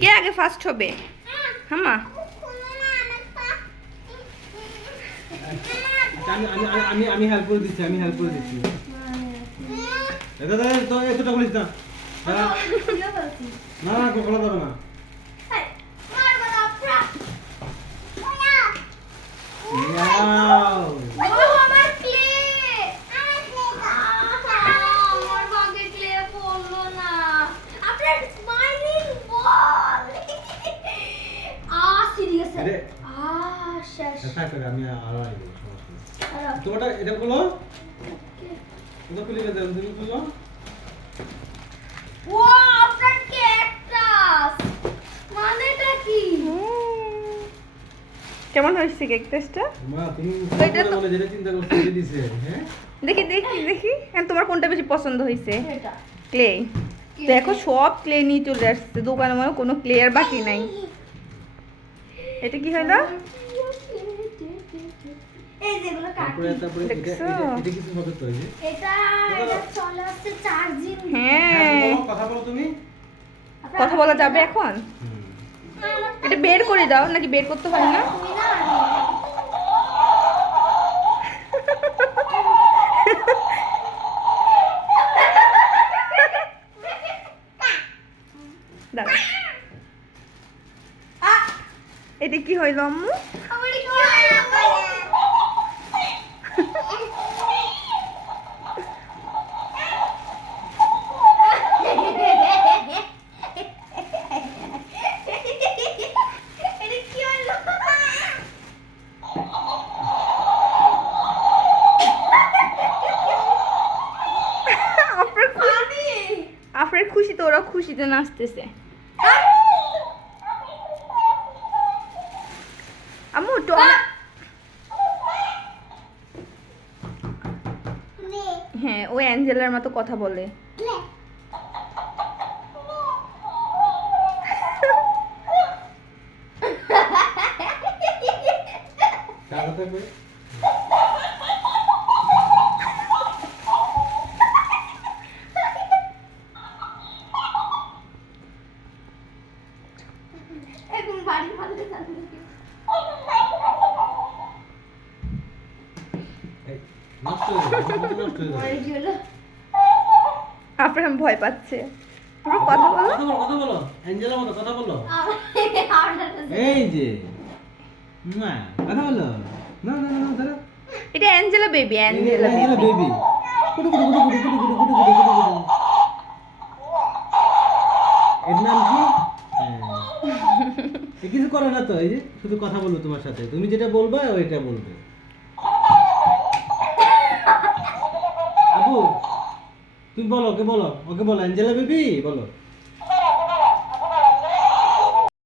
কে আগে ফার্স্ট হবে? হামা আমি হেল্প করে দিচ্ছি দাদা দাদা তো এতটা বলিস না না না কোকলা দাও না আমি আরো আইব তোমারটা এটা বলো এটা খুলে দাও তুমি বলো আপনার ক্যাকটাস মানেটা কি? কেমন হয়েছে কেক টেস্টটা? মা তুমি এটা তো- বলে যেটা চিন্তা করতে দিছে হ্যাঁ দেখি হ্যাঁ, তোমার কোনটা বেশি পছন্দ হয়েছে? এটা ক্লে। দেখো সব ক্লে নিয়ে চলে আসছে দোকানে, মানে কোনো ক্লে আর বাকি নাই। এটা কি হলো? এই যেগুলো তারপরে কাটি এটা দেখছো? এটা কিছু হবে তো এই যে এটা চলে আসছে চার্জিং। হ্যাঁ, কথা বলো তুমি কথা বলা যাবে এখন? এটা বের করে দাও, নাকি বের করতে হয় না? দাঁড়াও। এটা কি হইল আম্মু? আফরের খুশিতে ওরা খুশিতে নাচতেছে। আম্মু হ্যাঁ, ও অ্যাঞ্জেলার মতো কথা বলে। কাগজে কই এখন বাড়ি মারতে যাবে এই নষ্ট হয়ে যাবে নষ্ট হয়ে যাবে পরে কি হলো? আফরান ভয় পাচ্ছে। পুরো কথা বলো। কথা বলো অ্যাঞ্জেলার মতো কথা বলো আমার এই যে মা কথা বলো না না না ধরো এটা Angela baby, Angela Angela baby. Baby কুটু কুটু কুটু কুটু কুটু কুটু কুটু কুটু কুটু কুটু এর নাম কি এ কিছু করে না তো, এই যে শুধু কথা বলবো তোমার সাথে, তুমি যেটা বলবা ওইটা বলবে। আবু তুমি বলো, ওকে বলো অ্যাঞ্জেলা বেবি বলো।